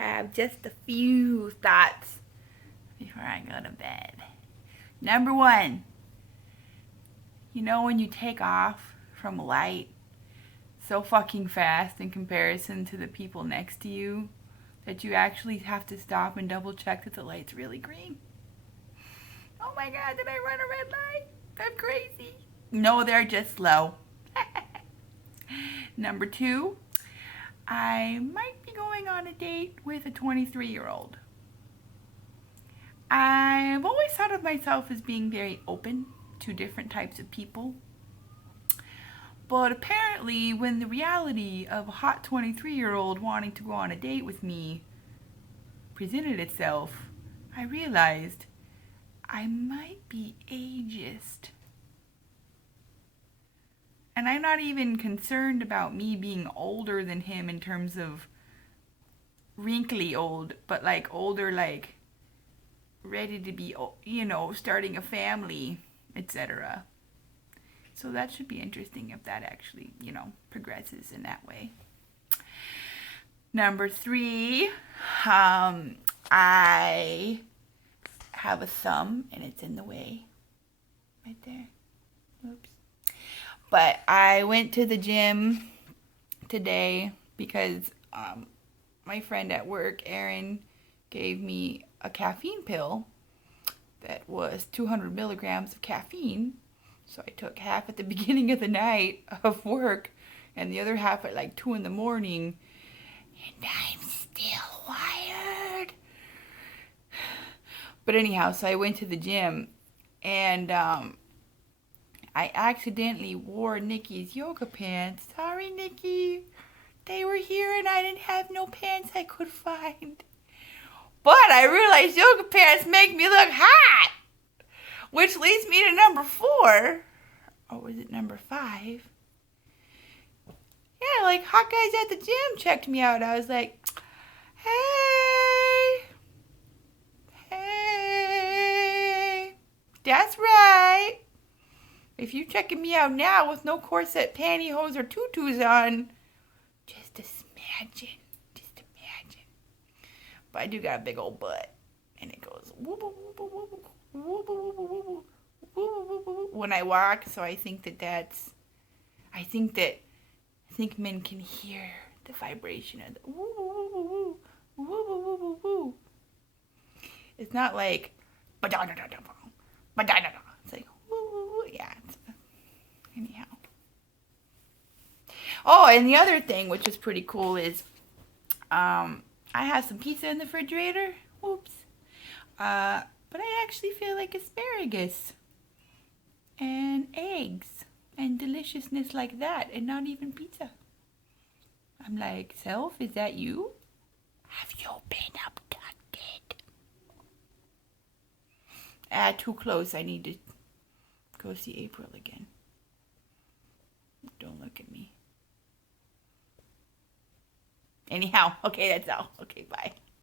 have just a few thoughts before I go to bed. Number one, you know when you take off from a light so fucking fast in comparison to the people next to you that you actually have to stop and double check that the light's really green? Oh my god, did I run a red light? I'm crazy. No, they're just slow. Number two, I might be going on a date with a 23-year-old. I've always thought of myself as being very open to different types of people. But apparently, when the reality of a hot 23-year-old wanting to go on a date with me presented itself, I realized I might be ageist. And I'm not even concerned about me being older than him in terms of wrinkly old, but like older, like ready to be, starting a family, etc. So that should be interesting if that actually, progresses in that way. Number three, I have a thumb and it's in the way. Right there. Oops. But I went to the gym today because my friend at work, Erin, gave me a caffeine pill that was 200 milligrams of caffeine. So I took half at the beginning of the night of work and the other half at like 2 in the morning. And I'm still wired. But anyhow, so I went to the gym and I accidentally wore Nicky's yoga pants. Sorry, Nicky. They were here and I didn't have no pants I could find. But I realized yoga pants make me look hot. Which leads me to number 4. Or was it number 5? Yeah, like hot guys at the gym checked me out. I was like, hey, that's right. If you're checking me out now with no corset, pantyhose, or tutus on, just imagine. But I do got a big old butt. And it goes woo woo woo woo woo woo woo woo when I walk. So I think I think men can hear the vibration of the woo woo woo woo woo woo woo woo woo. It's not like it's like woo woo woo. Yeah. Anyhow. Oh, and the other thing, which is pretty cool, is I have some pizza in the refrigerator. Whoops. But I actually feel like asparagus and eggs and deliciousness like that, and not even pizza. I'm like, self, is that you? Have you been abducted? Too close. I need to go see April again. Don't look at me. Anyhow, okay, that's all. Okay, bye.